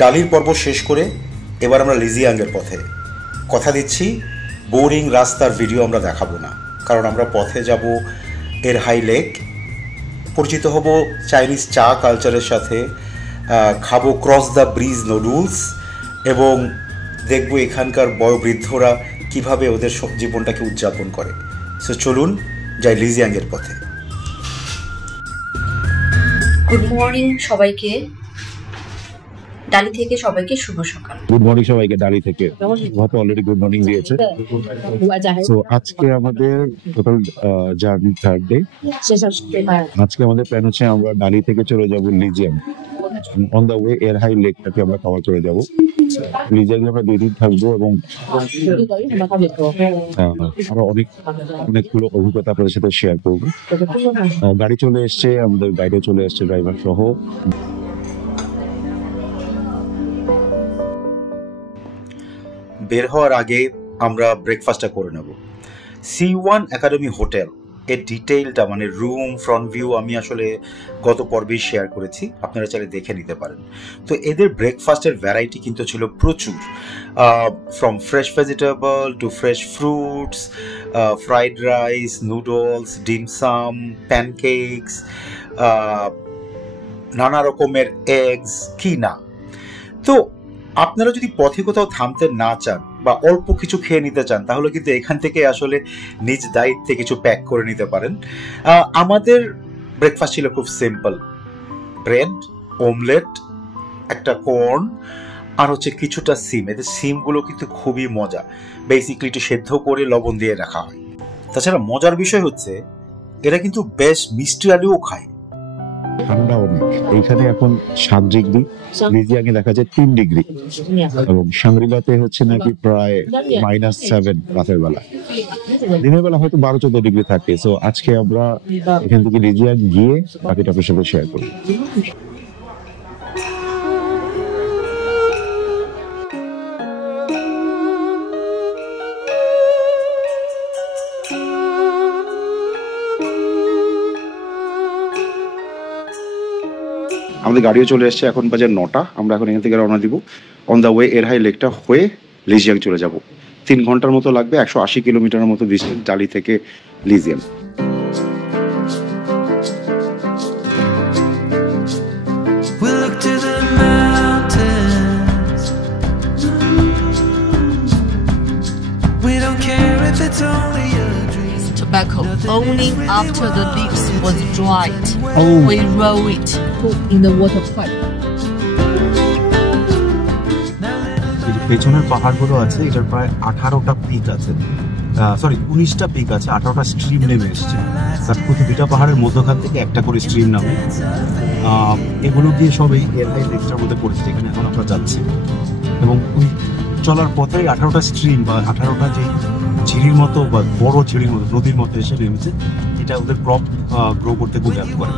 ডালির পর্ব শেষ করে এবার আমরা লিজিয়াংয়ের পথে। কথা দিচ্ছি বোরিং রাস্তার ভিডিও আমরা দেখাবো না, কারণ আমরা পথে যাব এরহাই লেক, পরিচিত হব চাইনিজ চা কালচারের সাথে, খাবো ক্রস দ্য ব্রিজ নুডলস এবং দেখব এখানকার বয়োবৃদ্ধরা কিভাবে ওদের জীবনটাকে উদযাপন করে। সো চলুন যাই লিজিয়াংয়ের পথে। গুড মর্নিং সবাইকে, ডালি থেকে সবাইকে শুভ সকাল। গুড মর্নিং সবাইকে ডালি থেকে। অলরেডি গুড মর্নিং দিয়েছে। তো আজকে আমাদের টোটাল জার্নি থার্ড ডে। আজকে আমাদের প্ল্যান হচ্ছে আমরা ডালি থেকে চলে যাব লিজিয়াং। অন দ্য ওয়ে এরহাই লেকটাকে আমরা কভার করে যাব। লিজিয়াংয়ে আমরা 2 দিন থাকবো এবং আরো অনেকগুলো অভিজ্ঞতা আপনাদের সাথে শেয়ার করবো। গাড়ি চলে এসছে, আমাদের গাইডে চলে এসছে, ড্রাইভার সহ। বের হওয়ার আগে আমরা ব্রেকফাস্টটা করে নেব। C1 একাডেমি হোটেল এর ডিটেইলটা মানে রুম ফ্রন্ট ভিউ আমি আসলে গত পর্বেই শেয়ার করেছি, আপনারা চাইলে দেখে নিতে পারেন। তো এদের ব্রেকফাস্টের ভ্যারাইটি কিন্তু ছিল প্রচুর, from fresh vegetable to fresh fruits, fried rice, noodles, dim sum, pancakes, নানা রকমের এগস, কি না। তো আপনারা যদি পথে কোথাও থামতে না চান বা অল্প কিছু খেয়ে নিতে চান, তাহলে কিন্তু এখান থেকে আসলে নিজ দায়িত্বে কিছু প্যাক করে নিতে পারেন। আমাদের ব্রেকফাস্ট ছিল খুব সিম্পল, ব্রেড, অমলেট, একটা কর্ন আর হচ্ছে কিছুটা সিম। এদের সিমগুলো কিন্তু খুবই মজা, বেসিক্যালি একটু সেদ্ধ করে লবণ দিয়ে রাখা হয়। তাছাড়া মজার বিষয় হচ্ছে এরা কিন্তু বেশ মিষ্টি আলুও খায়। ঠান্ডা অনেক, এইখানে এখন 7 ডিগ্রি, লিজিয়াংয়ে দেখা যায় 3 ডিগ্রি এবং সাংরিলাতে হচ্ছে নাকি প্রায় -7 রাতের বেলা। দিনের বেলা হয়তো 12-14 ডিগ্রি থাকে। সো আজকে আমরা এখান থেকে লিজিয়াং গিয়ে বাকিটা আপনার সাথে শেয়ার করব। আমাদের গাড়িও চলে এসছে, এখন বাজে 9টা। আমরা এখন এখান থেকে রওনা দিব। অন দ্য ওয়ে এরহাই লেকটা হয়ে লিজিয়াং চলে যাব। 3 ঘন্টার মতো লাগবে, 180 কিলোমিটারের মতো ডিস্টেন্স ডালি থেকে লিজিয়াং। Tobacco only after the leaves was dried. We roll it, put in the water pipe. পেছনের পাহাড়গুলো আছে, এটার প্রায় 18টা পিক আছে, সরি 19টা পিক আছে, 18টা স্ট্রিম নেমে এসছে। তার প্রতিটা পাহাড়ের মধ্যখান থেকে একটা করে স্ট্রিম নামে। এগুলো দিয়ে সবই এরহাই লেকটার মধ্যে পড়েছে, যেখানে এখন আমরা যাচ্ছি। এবং ওই চলার পথে 18টা স্ট্রিম বা 18টা যে ঝিরির মতো বা বড় ঝিরির মতো নদীর মতো এসে নেমেছে। এটা ওদের ক্রপ গ্রো করতে খুব হেল্প করে।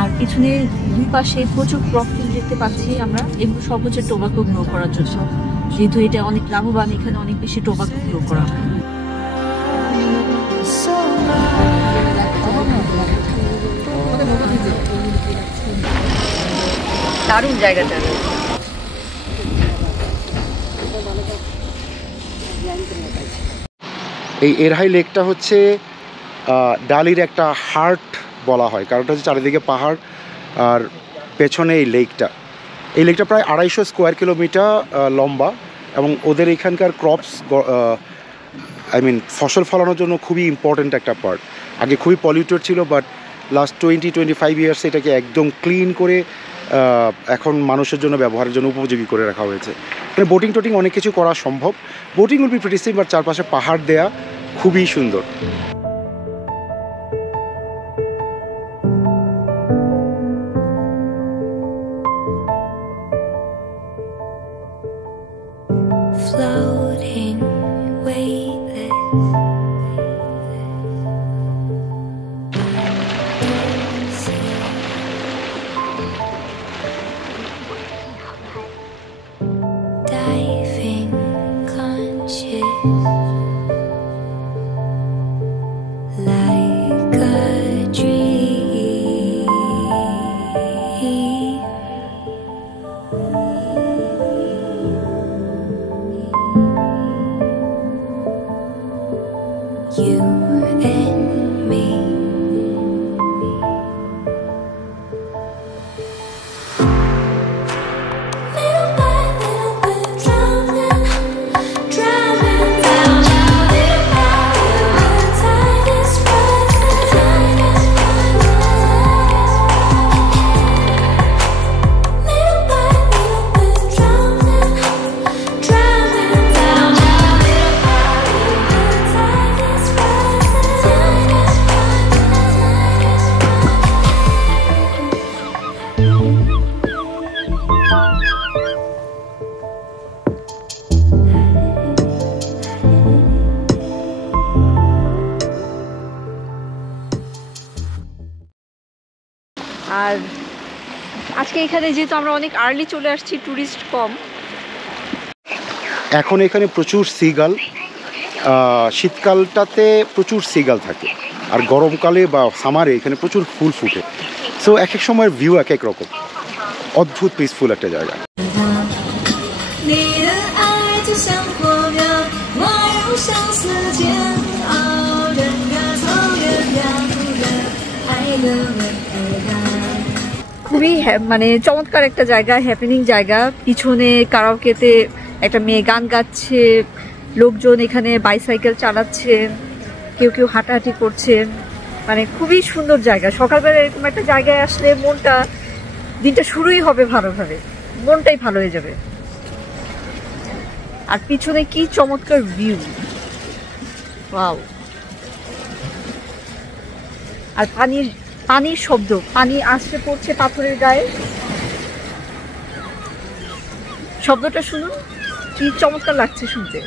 আর পিছনে দুই পাশে প্রচুর ক্রপ ফিল্ড দেখতে পাচ্ছি আমরা। এগুলো সব হচ্ছে টোবাকো গ্রো করার জন্য, যেহেতু এটা অনেক লাভবান, এখানে অনেক বেশি টোবাকো গ্রো করা হয়। দারুণ জায়গাটা। এই এরহাই লেকটা হচ্ছে ডালির একটা হার্ট বলা হয়, কারণটা হচ্ছে চারিদিকে পাহাড় আর পেছনে এই লেকটা। এই লেকটা প্রায় 250 স্কোয়ার কিলোমিটার লম্বা এবং ওদের এখানকার ক্রপস ফসল ফলানোর জন্য খুবই ইম্পর্ট্যান্ট একটা পার্ট। আগে খুবই পলিউটেড ছিল, বাট লাস্ট 20-25 ইয়ার্স এটাকে একদম ক্লিন করে এখন মানুষের জন্য ব্যবহারের জন্য উপযোগী করে রাখা হয়েছে। এখানে বোটিং টোটিং অনেক কিছু করা সম্ভব। Boating will be pretty simple, চারপাশে পাহাড় দেয়া, খুবই সুন্দর। আর আজকে এখানে যেহেতু আমরা অনেক আর্লি চলে আসছি, ট্যুরিস্ট কম। এখন এখানে প্রচুর সিগাল, শীতকালটাতে প্রচুর সিগাল থাকে, আর গরমকালে বা সামারে এখানে প্রচুর ফুল ফুটে। সো এক এক সময়ের ভিউ এক এক রকম, অদ্ভুত পিসফুল একটা জায়গা। খুবই মানে চমৎকার একটা জায়গা, হ্যাপেনিং জায়গা। পিছনে কারাওকেতে একটা মেয়ে গান গাচ্ছে, লোকজন এখানে বাইসাইকেল চালাচ্ছে, কেউ কেউ হাঁটাহাঁটি করছে। মানে খুবই সুন্দর জায়গা। সকালবেলা এরকম একটা জায়গায় আসলে দিনটা শুরুই হবে ভালোভাবে, মনটাই ভালো হয়ে যাবে। আর পিছনে কি চমৎকার ভিউ, ওয়াও! আর পানির শব্দ, পানি আসতে পড়ছে পাথরের গায়ে, শব্দটা শুনুন, কি চমৎকার লাগছে শুনতে।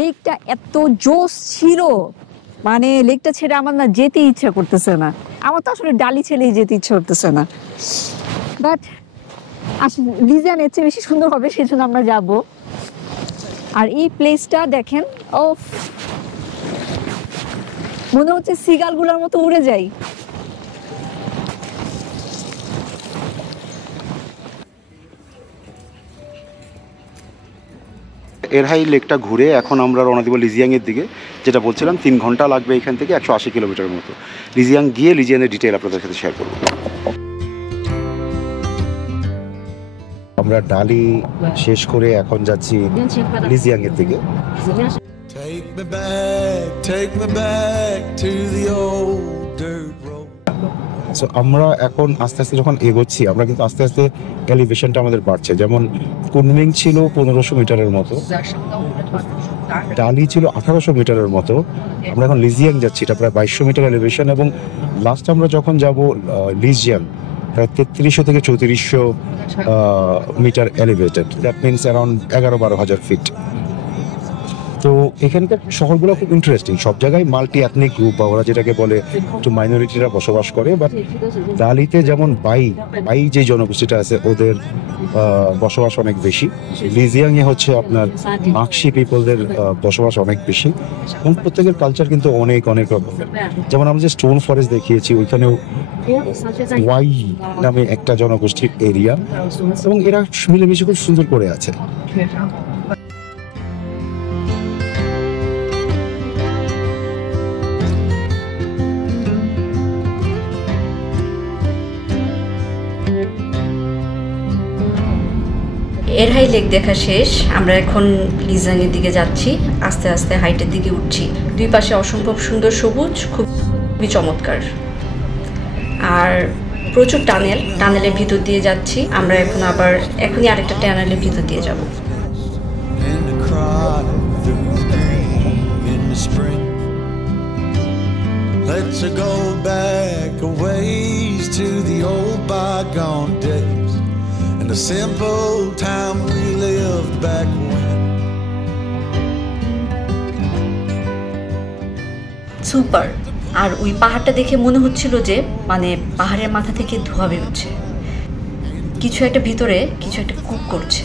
লেকটা এত জোশ ছিল, মানে লেকটা ছেড়ে আমার না যেতে ইচ্ছা করতেছে না। আমার তো আসলে ডালি ছেড়েই যেতে ইচ্ছা করতেছে না, বাট লিজিয়ান এর চেয়ে বেশি সুন্দর হবে, সেজন্য আমরা যাব। আর এই প্লেসটা দেখেন, ও মনে হচ্ছে সিগালগুলোর মতো উড়ে যাই। এরহাই লেকটা ঘুরে এখন আমরা রওনা দিব লিজিয়াংয়ের দিকে। যেটা বলছিলাম 3 ঘন্টা লাগবে এখান থেকে, 180 কিলোমিটারের মতো। লিজিয়াং গিয়ে লিজিয়ানের ডিটেল আপনাদের সাথে শেয়ার করব। আমরা ডালি শেষ করে এখন যাচ্ছি লিজিয়াংয়ের দিকে। সো আমরা এখন আস্তে আস্তে যখন এগোচ্ছি, আমরা কিন্তু আস্তে আস্তে এলিভেশনটা আমাদের বাড়ছে। যেমন কুনমিং ছিল 1500 মিটারের মতো, ডালি ছিল 1800 মিটারের মতো, আমরা এখন লিজিয়াং যাচ্ছি, এটা প্রায় 2200 মিটার এলিভেশন। এবং লাস্ট আমরা যখন যাব লিজিয়াং, প্রায় 3300 থেকে 3400 metre elevated, that means around 11-12 হাজার ফিট। তো এখানকার শহরগুলো খুব ইন্টারেস্টিং, সব জায়গায় মাল্টি এথনিক গ্রুপ বা ওরা যেটাকে বলে একটু মাইনরিটিরা বসবাস করে। বাট ডালিতে যেমন বাই যে জনগোষ্ঠীটা আছে ওদের বসবাস অনেক বেশি। লিজিয়াংয়ে হচ্ছে আপনার মাকশি পিপলদের বসবাস অনেক বেশি, এবং প্রত্যেকের কালচার কিন্তু অনেক অনেক রকমের। যেমন আমরা যে স্টোন ফরেস্ট দেখিয়েছি, ওইখানেও ওয়াই নামে একটা জনগোষ্ঠীর এরিয়া, এবং এরা মিলেমিশে খুব সুন্দর করে আছে। এরহাই লেক দেখা শেষ, আমরা এখন লিজিয়াংয়ের দিকে যাচ্ছি, আস্তে আস্তে হাইটের দিকে উঠছি। দুই পাশে অসম্ভব সুন্দর সবুজ, খুবই চমৎকার। আর প্রচুর টানেলের ভিতর দিয়ে যাচ্ছি আমরা। এখনই আরেকটা টানেলের ভিতর দিয়ে যাব। Let's go back a ways to the old bygone days and the simple time we lived back when. Super. আর ওই পাহাড়টা দেখে মনে হচ্ছিল যে মানে পাহাড়ের মাথা থেকে ধোঁয়া বেরোচ্ছে, কিছু একটা ভিতরে কিছু একটা কুক করছে।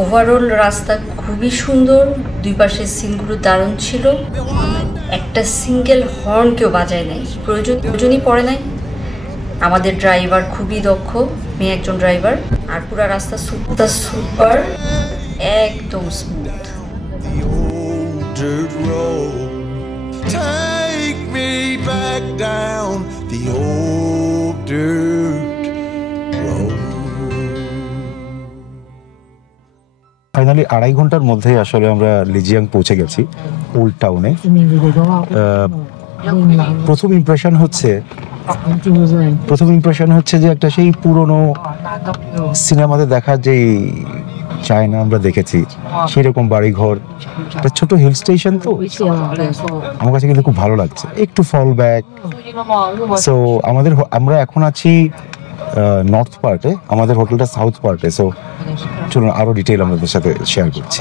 ওভারঅল রাস্তা খুবই সুন্দর, দুই পাশের সিনগুলো দারুণ ছিল। একটা সিঙ্গেল হর্ন কেউ বাজায় নাই, প্রয়োজনই পড়ে নাই। আমাদের ড্রাইভার খুবই দক্ষ, মেয়ে একজন ড্রাইভার। আর পুরো রাস্তা সুপার, একদম smooth. Take me back down the old dirt road. Finally 2.5 ঘন্টার মধ্যেই আসলে আমরা লিজিয়াং পৌঁছে গেছি, ওল্ড টাউনে। প্রথম ইমপ্রেশন হচ্ছে যে একটা সেই পুরনো সিনেমাতে দেখা যে চায়না আমরা দেখেছি সেরকম বাড়িঘর, একটা ছোট হিল স্টেশন। তো আমার কাছে কিন্তু খুব ভালো লাগছে, একটু ফল ব্যাক। সো আমরা এখন আছি নর্থ পার্টে, আমাদের হোটেলটা সাউথ পার্টে। সো চলুন আরো ডিটেইল আমাদের সাথে শেয়ার করছি।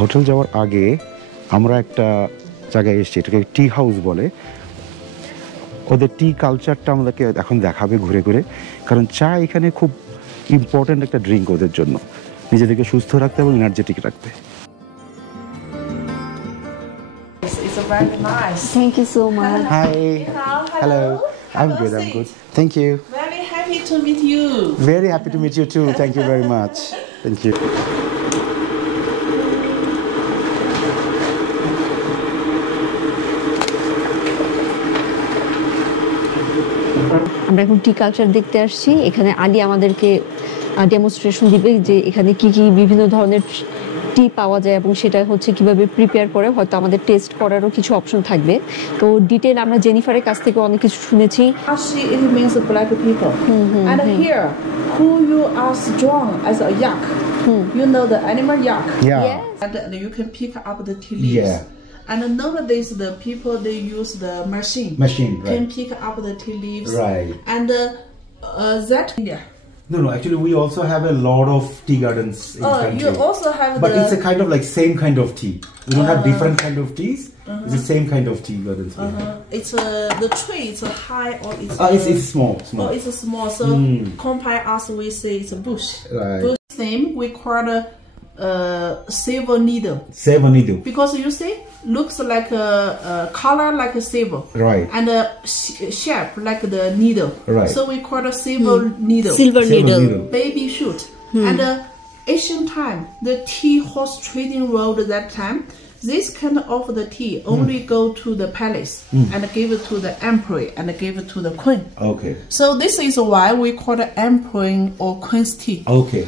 হোটেল যাওয়ার আগে আমরা একটা জায়গায় এসেছি, এটাকে টি হাউস বলে। ওদের টি কালচারটা আমাদেরকে এখন দেখাবে ঘুরে ঘুরে, কারণ চা এখানে খুব ইম্পর্ট্যান্ট একটা ড্রিঙ্ক ওদের জন্য, নিজেদেরকে সুস্থ রাখতে এবং এনার্জেটিক রাখতে। It's very nice. Thank you so much. Hi. Hello. I'm good. I'm good. Thank you. Very happy to meet you. Very happy to meet you too. Thank you very much. Thank you. আমরা এখন টি culture দেখতে আসছি। এখানে আলী আমাদেরকে demonstration দিবে যে এখানে কি কি বিভিন্ন ধরনের টি পাওয়া যায় এবং সেটা হচ্ছে কিভাবে প্রিপেয়ার করে, হয়তো আমাদের টেস্ট করারও কিছু অপশন থাকবে। তো ডিটেল আমরা জেনিফারের কাছ থেকে অনেক কিছু শুনেছি। Ashi, it means black people. And here, who you are strong as a yak. You know the animal yak. Yeah. Yes. And you can pick up the tea leaves. Yeah. And nowadays the people they use the machine. Machine, right. Can pick up the tea leaves. Right. And that India. No, actually we also have a lot of tea gardens in the country. You also have But the. it's a kind of like same kind of tea. We don't have different kind of teas. It's the same kind of tea gardens. It's the tree. It's a high or it's. It's small. Oh, it's a small. So compare us, we say it's a bush. Right. Bush name we call the silver needle. Silver needle. Because you see, looks like a color like a silver. Right. And a shape like the needle. Right. So we call it silver needle. Silver needle. Baby shoot. And ancient time, the tea horse trading road at that time, this kind of the tea only go to the palace and give it to the emperor and give it to the queen. Okay. So this is why we call it emperor or queen's tea. Okay.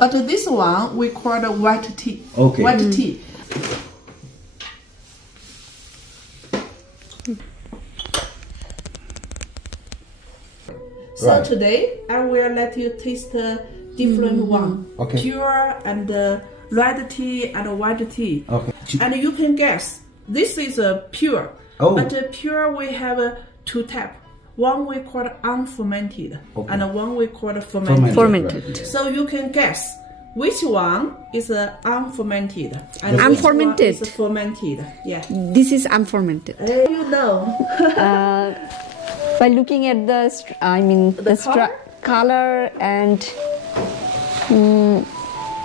But this one we call the white tea. Okay. White tea. So Right. today I will let you taste different one. Okay. Pure and red tea and white tea. Okay. And you can guess this is pure. Oh. But pure we have two type. One we call unfermented and one we call fermented. Fermented. So you can guess which one is unfermented and Unfermented. which one is fermented. Yeah. This is unfermented. You know. By looking at the color and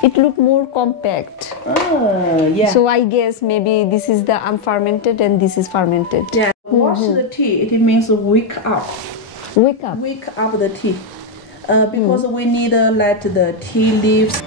it look more compact. Yeah. So I guess maybe this is the unfermented and this is fermented. Yeah. Wash the tea. It means wake up. Wake up. Wake up the tea. Because we need to let the tea leaves.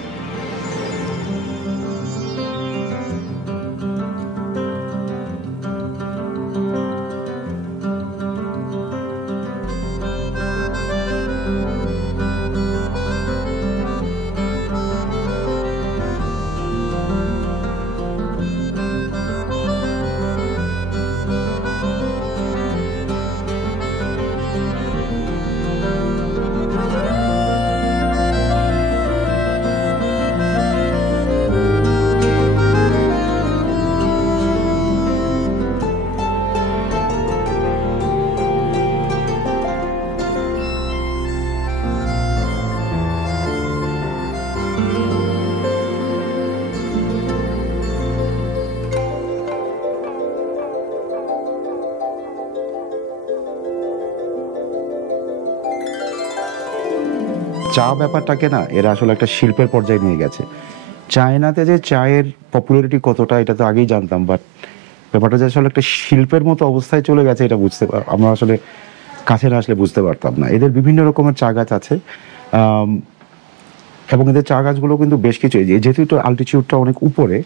চা ব্যাপারটাকে না এরা আসলে একটা শিল্পের পর্যায়ে নিয়ে গেছে। চায়নাতে যে চায়ের পপুলারিটি কতটা এটা তো আগেই জানতাম, বাট ব্যাপারটা যে আসলে একটা শিল্পের মতো অবস্থায় চলে গেছে এটা আমরা আসলে কাছে না আসলে বুঝতে পারতাম না। এদের বিভিন্ন রকমের চা গাছ আছে এবং এদের চা গাছগুলো কিন্তু বেশ কিছু, যেহেতু একটু আলটিটিউডটা অনেক উপরে,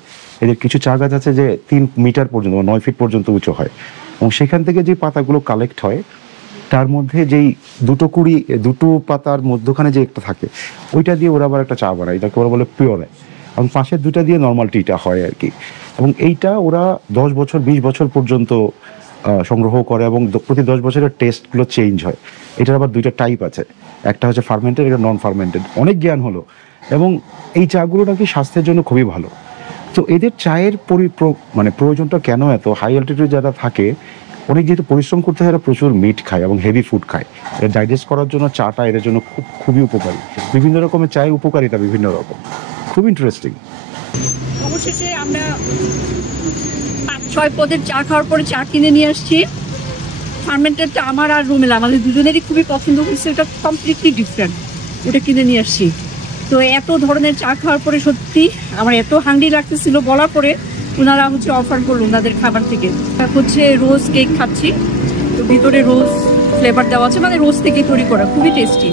এদের কিছু চা গাছ আছে যে 3 মিটার পর্যন্ত বা 9 ফিট পর্যন্ত উঁচু হয় এবং সেখান থেকে যে পাতাগুলো কালেক্ট হয় তার মধ্যে যেই দুটো পাতার মধ্যখানে যে একটা থাকে ওইটা দিয়ে ওরা আবার একটা চা বানায়, এটাকে ওরা বলে পিওরে, এবং পাশের দুটা দিয়ে নর্মাল টিটা হয় আর কি। এবং এইটা ওরা 10 বছর 20 বছর পর্যন্ত সংগ্রহ করে এবং প্রতি 10 বছরের টেস্টগুলো চেঞ্জ হয়। এটার আবার দুইটা টাইপ আছে, একটা হচ্ছে ফার্মেন্টেড, একটা নন ফার্মেন্টেড। অনেক জ্ঞান হলো, এবং এই চাগুলো নাকি স্বাস্থ্যের জন্য খুবই ভালো। তো এদের চায়ের মানে প্রয়োজনটা কেন এত, হাই অ্যালটিটিউড যারা থাকে অনেক যেহেতু পরিশ্রম করতে হয়, এরা প্রচুর মিট খায় এবং হেভি ফুড খায়। এটা ডাইজেস্ট করার জন্য চাটা এদের জন্য খুবই উপকারী। বিভিন্ন রকমের চায়ের উপকারিতা বিভিন্ন রকম, খুব ইন্টারেস্টিং। অবশেষে আমরা 5-6 পদের চা খাওয়ার পরে চা কিনে নিয়ে আসছি। ফার্মেন্টেডটা আমার আর রুমেলা আমাদের দুজনেরই খুবই পছন্দ হয়েছে, এটা কমপ্লিটলি ডিফারেন্ট, ওটা কিনে নিয়ে আসছি। তো এত ধরনের চা খাওয়ার পরে সত্যি আমার এত হাঙ্গি লাগতেছিল, বলার পরে ওনারা হচ্ছে অফার করলো ওনাদের খাবার থেকে। হচ্ছে রোজ কেক খাচ্ছি, তো ভিতরে রোজ ফ্লেভার দেওয়া আছে, মানে রোজ থেকে তৈরি করা, খুবই টেস্টি।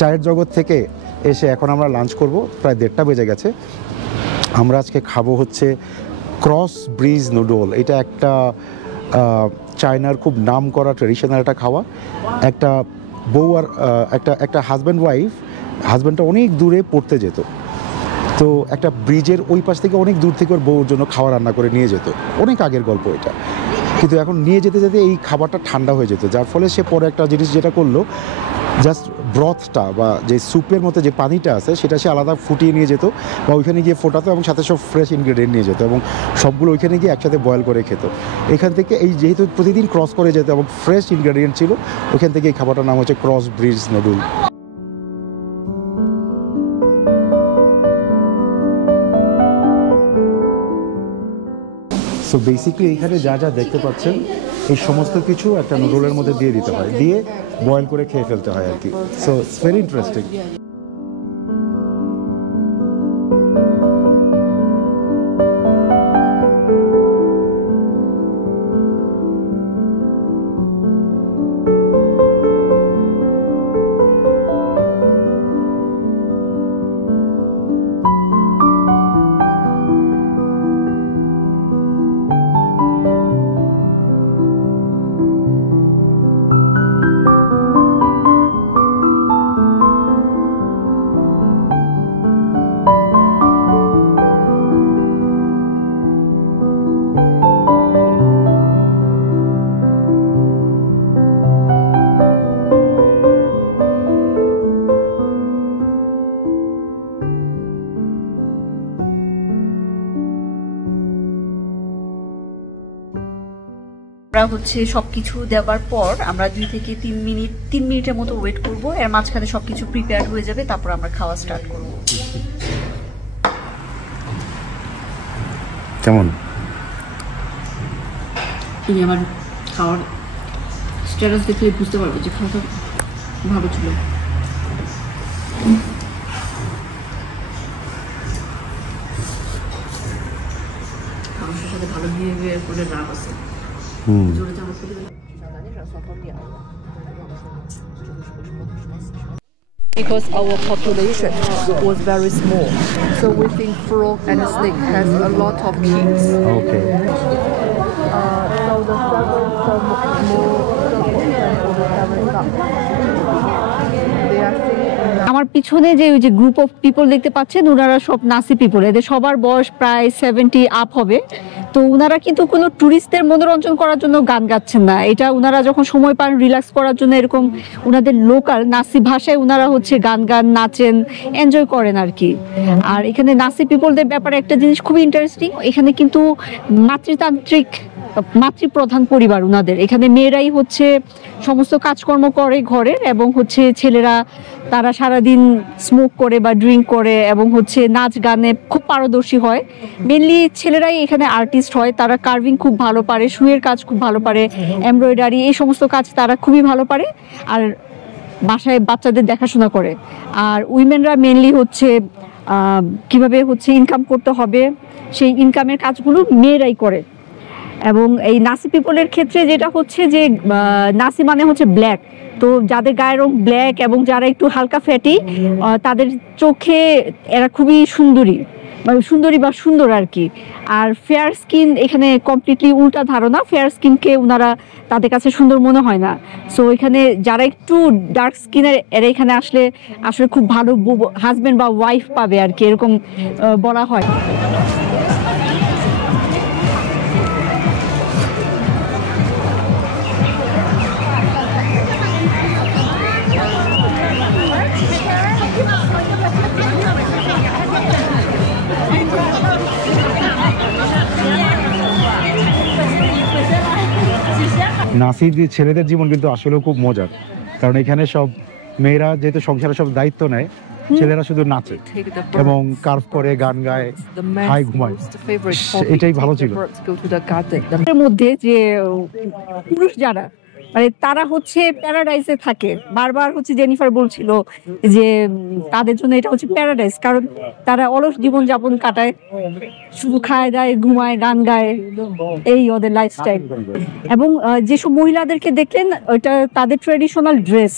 চায়ের জগৎ থেকে এসে এখন আমরা লাঞ্চ করব, প্রায় 1:30 বেজে গেছে। আমরা আজকে খাবো হচ্ছে ক্রস ব্রিজ নুডল। এটা একটা চায়নার খুব নাম করা ট্রেডিশনাল একটা খাওয়া। একটা বউ আর একটা হাজব্যান্ড ওয়াইফ, হাজব্যান্ডটা অনেক দূরে পড়তে যেত, তো একটা ব্রিজের ওই পাশ থেকে অনেক দূর থেকে ওর বউর জন্য খাওয়া রান্না করে নিয়ে যেত। অনেক আগের গল্প এটা, কিন্তু এখন নিয়ে যেতে যেতে এই খাবারটা ঠান্ডা হয়ে যেত, যার ফলে সে পরে একটা জিনিস যেটা করলো, জাস্ট ব্রথটা বা যে স্যুপের মতো যে পানিটা আছে সেটা সে আলাদা ফুটিয়ে নিয়ে যেত বা ওইখানে গিয়ে ফোটাতো এবং সাথে সব ফ্রেশ ইনগ্রেডিয়েন্ট নিয়ে যেত এবং সবগুলো ওইখানে গিয়ে একসাথে বয়েল করে খেত। এখান থেকে এই যেহেতু প্রতিদিন ক্রস করে যেত এবং ফ্রেশ ইনগ্রেডিয়েন্ট ছিল, ওইখান থেকে এই খাবারটার নাম হচ্ছে cross bridge noodle. So basically এইখানে যা যা দেখতে পাচ্ছেন এই সমস্ত কিছু একটা নুডলের মধ্যে দিয়ে দিতে হয়, দিয়ে বয়েল করে খেয়ে ফেলতে হয় আর কি। So it's very interesting. আমরা হচ্ছে সবকিছু দেওয়ার পর আমরা 2 থেকে 3 মিনিটের মতো ওয়েট করব, এর মাঝখানে সবকিছু প্রিপেয়ার হয়ে যাবে, তারপর আমরা খাওয়া স্টার্ট করব। কেমন? তুমি আমার খাওয়ার স্ট্যাটাস দেখলে বুঝতে পারবে যে খাওয়াটা ভালো ছিল। মানুষের সাথে ভালো বিহেভিয়ার করে লাভ আছে। Because our population was very small, so we think frog and snake has a lot of kids. Okay. So the some more they are আমার পিছনে যে ওই যে গ্রুপ অফ পিপল দেখতে পাচ্ছেন, ওনারা সব নাসি পিপল, এদের সবার বয়স প্রায় 70 আপ হবে। তো ওনারা কিন্তু কোনো টুরিস্টদের মনোরঞ্জন করার জন্য গান গাচ্ছেন না, এটা ওনারা যখন সময় পান রিল্যাক্স করার জন্য এরকম ওনাদের লোকাল নাসি ভাষায় ওনারা হচ্ছে গান নাচেন, এনজয় করেন আর কি। আর এখানে নাসি পিপলদের ব্যাপারে একটা জিনিস খুবই ইন্টারেস্টিং, এখানে কিন্তু মাতৃপ্রধান পরিবার ওনাদের। এখানে মেয়েরাই হচ্ছে সমস্ত কাজকর্ম করে ঘরের, এবং হচ্ছে ছেলেরা তারা সারাদিন স্মোক করে বা ড্রিঙ্ক করে এবং হচ্ছে নাচ গানে খুব পারদর্শী হয়। মেনলি ছেলেরাই এখানে আর্টিস্ট হয়, তারা কার্ভিং খুব ভালো পারে, শুয়ের কাজ খুব ভালো পারে, এমব্রয়ডারি, এই সমস্ত কাজ তারা খুবই ভালো পারে, আর বাসায় বাচ্চাদের দেখাশোনা করে। আর উইমেনরা মেনলি হচ্ছে কিভাবে হচ্ছে ইনকাম করতে হবে সেই ইনকামের কাজগুলো মেয়েরাই করে। এবং এই নাসি পিপলের ক্ষেত্রে যেটা হচ্ছে যে নাসি মানে হচ্ছে ব্ল্যাক, তো যাদের গায়ের রং ব্ল্যাক এবং যারা একটু হালকা ফ্যাটি তাদের চোখে এরা খুবই সুন্দরী বা সুন্দর আর কি। আর ফেয়ার স্কিন এখানে কমপ্লিটলি উল্টা ধারণা, ফেয়ার স্কিনকে ওনারা তাদের কাছে সুন্দর মনে হয় না। সো এখানে যারা একটু ডার্ক স্কিনের এরা এখানে আসলে খুব ভালো হাজবেন্ড বা ওয়াইফ পাবে আর কি, এরকম বলা হয়। নাসির ছেলেদের জীবন কিন্তু আসলেও খুব মজার, কারণ এখানে সব মেয়েরা যেহেতু সংসারে সব দায়িত্ব নেয়, ছেলেরা শুধু নাচে এবং কার্ভ করে, গান গায়, খায়, ঘুমায়। এটাই ভালো ছিল। এর মধ্যে যে পুরুষ যারা মানে তারা হচ্ছে প্যারাডাইসে থাকে, বারবার হচ্ছে জেনিফার বলছিল যে তাদের জন্য এটা হচ্ছে প্যারাডাইস, কারণ তারা অলস জীবন যাপন কাটায়, শুধু খায় দায়, ঘুমায়, গান গায়, এই ওদের লাইফস্টাইল। এবং যেসব মহিলাদেরকে দেখলেন ওইটা তাদের ট্রেডিশনাল ড্রেস।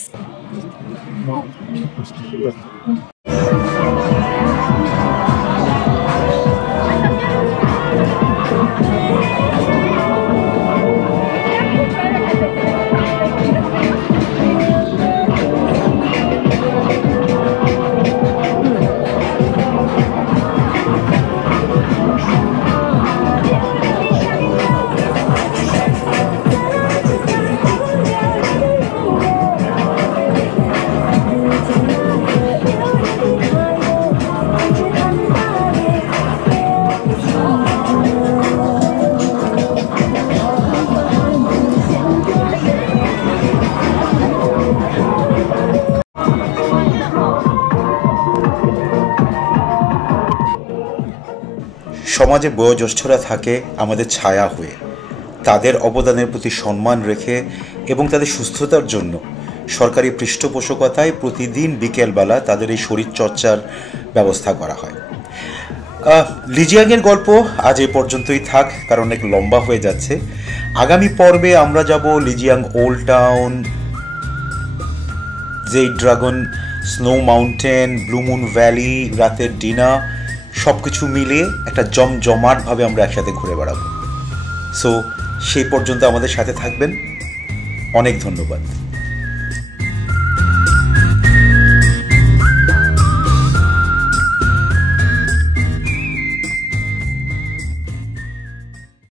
সমাজে বয়োজ্যেষ্ঠরা থাকে আমাদের ছায়া হয়ে, তাদের অবদানের প্রতি সম্মান রেখে এবং তাদের সুস্থতার জন্য সরকারি পৃষ্ঠপোষকতায় প্রতিদিন বিকেলবেলা তাদের এই শরীরচর্চার ব্যবস্থা করা হয়। লিজিয়াংয়ের গল্প আজ এই পর্যন্তই থাক, কারণ অনেক লম্বা হয়ে যাচ্ছে। আগামী পর্বে আমরা যাব Lijiang old town, jade dragon, snow mountain, blue moon valley, রাতের ডিনার, সব কিছু মিলিয়ে একটা জমজমাটভাবে আমরা একসাথে ঘুরে বেড়াবো। সো সেই পর্যন্ত আমাদের সাথে থাকবেন। অনেক ধন্যবাদ।